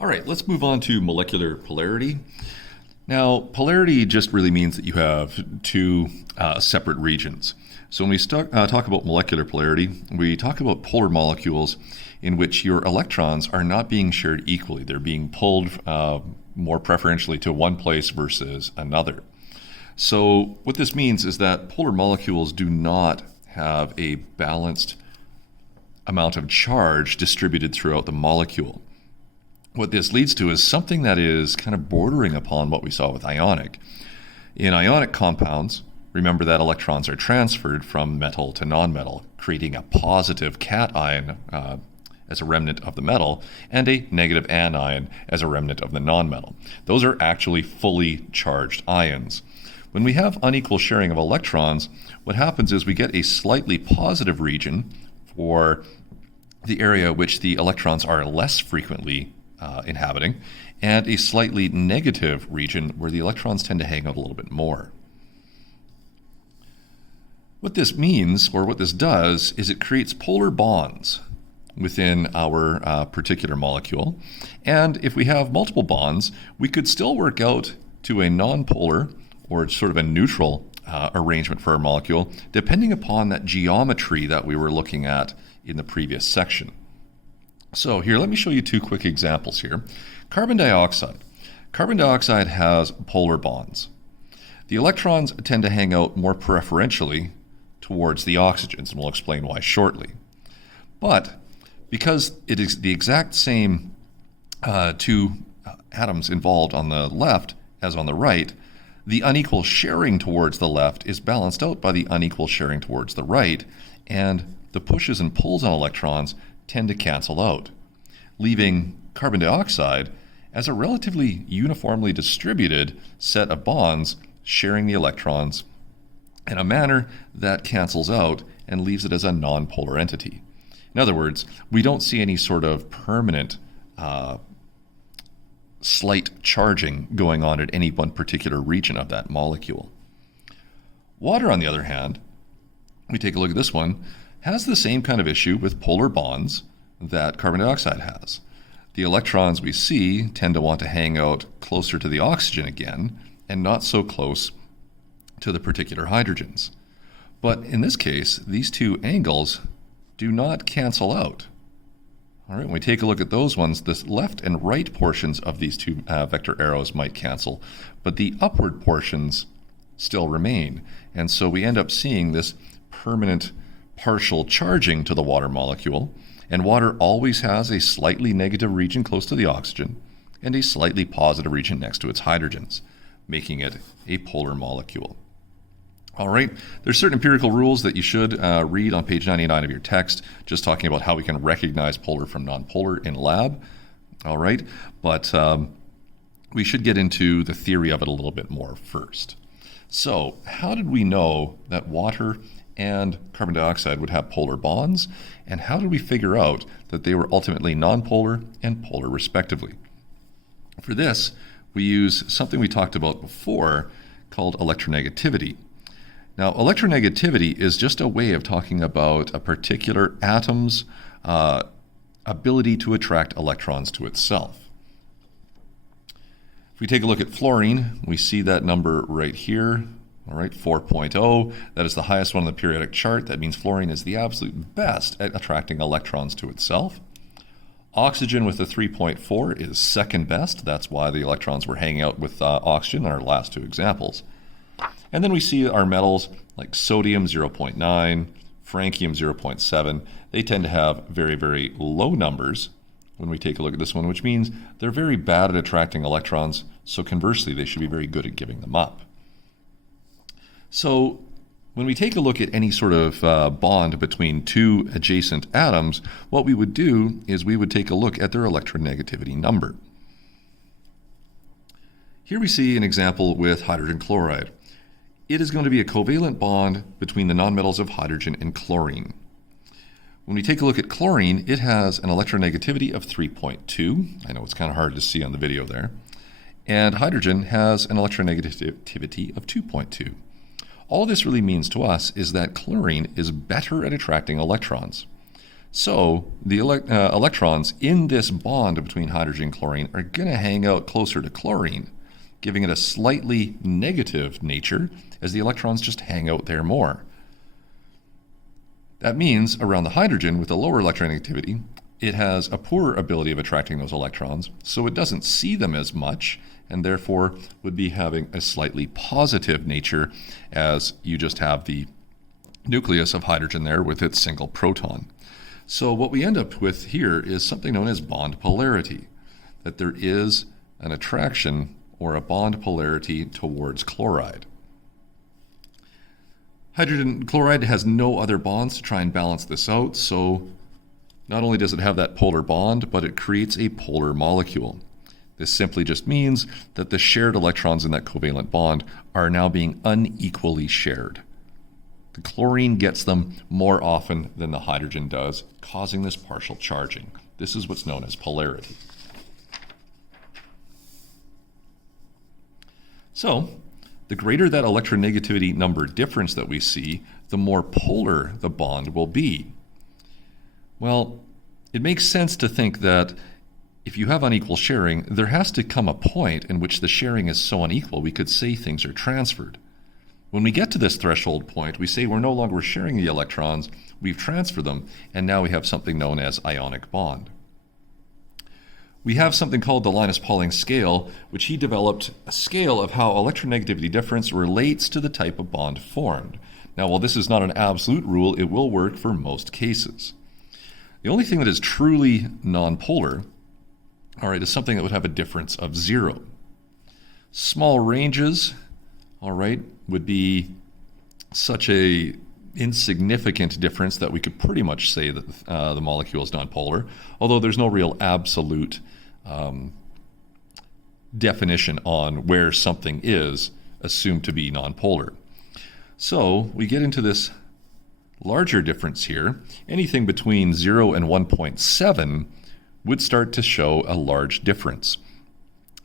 All right, let's move on to molecular polarity. Now, polarity just really means that you have two separate regions. So when we talk about molecular polarity, we talk about polar molecules in which your electrons are not being shared equally. They're being pulled more preferentially to one place versus another. So what this means is that polar molecules do not have a balanced amount of charge distributed throughout the molecule. What this leads to is something that is kind of bordering upon what we saw with ionic. In ionic compounds, remember that electrons are transferred from metal to nonmetal, creating a positive cation as a remnant of the metal and a negative anion as a remnant of the nonmetal. Those are actually fully charged ions. When we have unequal sharing of electrons, what happens is we get a slightly positive region for the area which the electrons are less frequently inhabiting, and a slightly negative region where the electrons tend to hang out a little bit more. What this means, or what this does, is it creates polar bonds within our particular molecule. And if we have multiple bonds, we could still work out to a nonpolar or sort of a neutral arrangement for our molecule, depending upon that geometry that we were looking at in the previous section. So here, let me show you two quick examples here. Carbon dioxide. Carbon dioxide has polar bonds. The electrons tend to hang out more preferentially towards the oxygens, and we'll explain why shortly. But because it is the exact same two atoms involved on the left as on the right, the unequal sharing towards the left is balanced out by the unequal sharing towards the right, and the pushes and pulls on electrons tend to cancel out, leaving carbon dioxide as a relatively uniformly distributed set of bonds sharing the electrons in a manner that cancels out and leaves it as a nonpolar entity. In other words, we don't see any sort of permanent slight charging going on at any one particular region of that molecule. Water, on the other hand, we take a look at this one, has the same kind of issue with polar bonds that carbon dioxide has. The electrons we see tend to want to hang out closer to the oxygen again and not so close to the particular hydrogens. But in this case, these two angles do not cancel out. All right, when we take a look at those ones, the left and right portions of these two vector arrows might cancel, but the upward portions still remain. And so we end up seeing this permanent partial charging to the water molecule, and water always has a slightly negative region close to the oxygen and a slightly positive region next to its hydrogens, making it a polar molecule. All right, there's certain empirical rules that you should read on page 99 of your text, just talking about how we can recognize polar from nonpolar in lab. All right, but we should get into the theory of it a little bit more first. So how did we know that water and carbon dioxide would have polar bonds, and how did we figure out that they were ultimately nonpolar and polar respectively? For this, we use something we talked about before called electronegativity. Now, electronegativity is just a way of talking about a particular atom's ability to attract electrons to itself. If we take a look at fluorine, we see that number right here. All right, 4.0, that is the highest one on the periodic chart. That means fluorine is the absolute best at attracting electrons to itself. Oxygen with a 3.4 is second best. That's why the electrons were hanging out with oxygen in our last two examples. And then we see our metals like sodium 0.9, francium 0.7. They tend to have very, very low numbers when we take a look at this one, which means they're very bad at attracting electrons. So conversely, they should be very good at giving them up. So when we take a look at any sort of bond between two adjacent atoms, what we would do is we would take a look at their electronegativity number. Here we see an example with hydrogen chloride. It is going to be a covalent bond between the nonmetals of hydrogen and chlorine. When we take a look at chlorine, it has an electronegativity of 3.2. I know it's kind of hard to see on the video there. And hydrogen has an electronegativity of 2.2. All this really means to us is that chlorine is better at attracting electrons. So the electrons in this bond between hydrogen and chlorine are going to hang out closer to chlorine, giving it a slightly negative nature as the electrons just hang out there more. That means around the hydrogen with a lower electronegativity, it has a poorer ability of attracting those electrons, so it doesn't see them as much and therefore would be having a slightly positive nature as you just have the nucleus of hydrogen there with its single proton. So what we end up with here is something known as bond polarity, that there is an attraction or a bond polarity towards chloride. Hydrogen chloride has no other bonds to try and balance this out, so not only does it have that polar bond, but it creates a polar molecule. This simply just means that the shared electrons in that covalent bond are now being unequally shared. The chlorine gets them more often than the hydrogen does, causing this partial charging. This is what's known as polarity. So, the greater that electronegativity number difference that we see, the more polar the bond will be. Well, it makes sense to think that if you have unequal sharing, there has to come a point in which the sharing is so unequal we could say things are transferred. When we get to this threshold point, we say we're no longer sharing the electrons, we've transferred them, and now we have something known as ionic bond. We have something called the Linus Pauling scale, which he developed a scale of how electronegativity difference relates to the type of bond formed. Now, while this is not an absolute rule, it will work for most cases. The only thing that is truly nonpolar, is something that would have a difference of 0. Small ranges, would be such a insignificant difference that we could pretty much say that the molecule is nonpolar, although there's no real absolute definition on where something is assumed to be nonpolar. So we get into this larger difference here. Anything between 0 and 1.7 would start to show a large difference.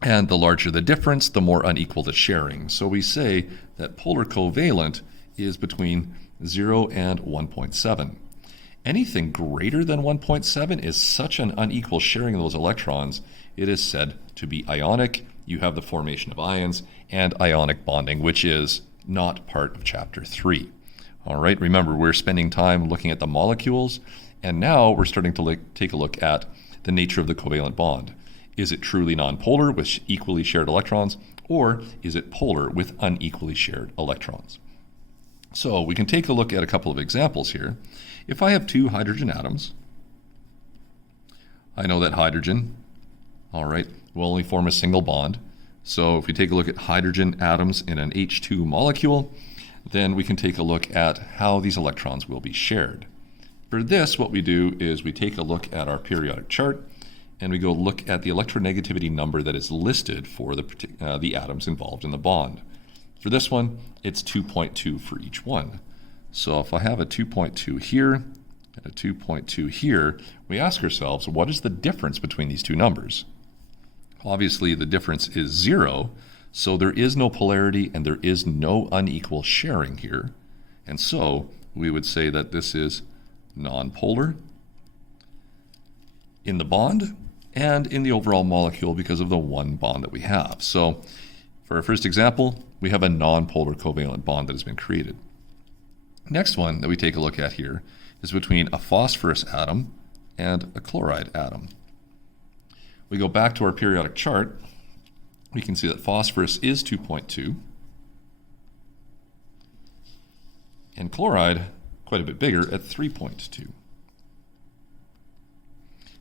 And the larger the difference, the more unequal the sharing. So we say that polar covalent is between 0 and 1.7. Anything greater than 1.7 is such an unequal sharing of those electrons, it is said to be ionic. You have the formation of ions and ionic bonding, which is not part of Chapter 3. All right, remember, we're spending time looking at the molecules, and now we're starting to take a look at the nature of the covalent bond. Is it truly nonpolar with equally shared electrons, or is it polar with unequally shared electrons? So we can take a look at a couple of examples here. If I have 2 hydrogen atoms, I know that hydrogen, will only form a single bond. So if we take a look at hydrogen atoms in an H2 molecule, then we can take a look at how these electrons will be shared. For this, what we do is we take a look at our periodic chart, and we go look at the electronegativity number that is listed for the atoms involved in the bond. For this one, it's 2.2 for each one. So if I have a 2.2 here and a 2.2 here, we ask ourselves, what is the difference between these two numbers? Obviously, the difference is 0, so there is no polarity and there is no unequal sharing here. And so we would say that this is nonpolar in the bond and in the overall molecule because of the one bond that we have. So for our first example, we have a nonpolar covalent bond that has been created. Next one that we take a look at here is between a phosphorus atom and a chloride atom. We go back to our periodic chart. We can see that phosphorus is 2.2 and chloride quite a bit bigger at 3.2.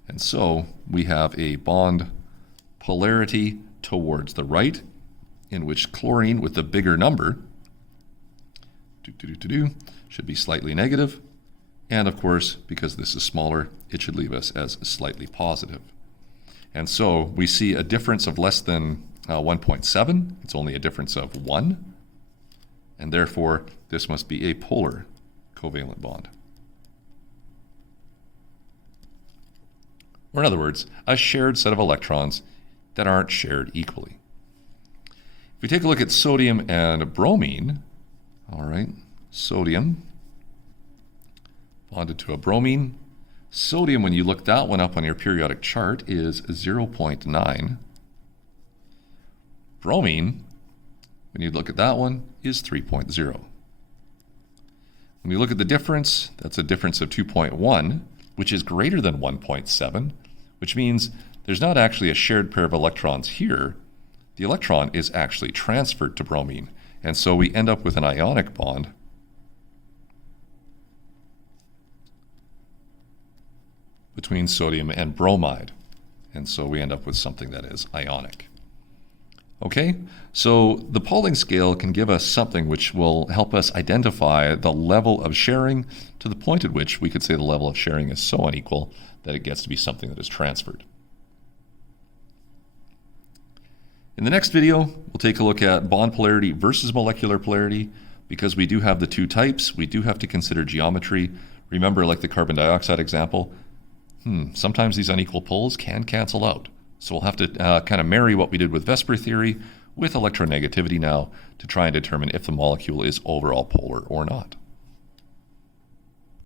And so we have a bond polarity towards the right, in which chlorine with the bigger number should be slightly negative. And of course, because this is smaller, it should leave us as slightly positive. And so we see a difference of less than 1.7. It's only a difference of 1. And therefore, this must be a polar covalent bond. Or in other words, a shared set of electrons that aren't shared equally. If we take a look at sodium and bromine, sodium bonded to a bromine. Sodium, when you look that one up on your periodic chart, is 0.9. Bromine, when you look at that one, is 3.0. When you look at the difference, that's a difference of 2.1, which is greater than 1.7, which means there's not actually a shared pair of electrons here. The electron is actually transferred to bromine, and so we end up with an ionic bond between sodium and bromide. And so we end up with something that is ionic. Okay, so the Pauling scale can give us something which will help us identify the level of sharing to the point at which we could say the level of sharing is so unequal that it gets to be something that is transferred. In the next video, we'll take a look at bond polarity versus molecular polarity. Because we do have the two types, we do have to consider geometry. Remember, like the carbon dioxide example, sometimes these unequal poles can cancel out. So we'll have to kind of marry what we did with VSEPR theory with electronegativity now to try and determine if the molecule is overall polar or not.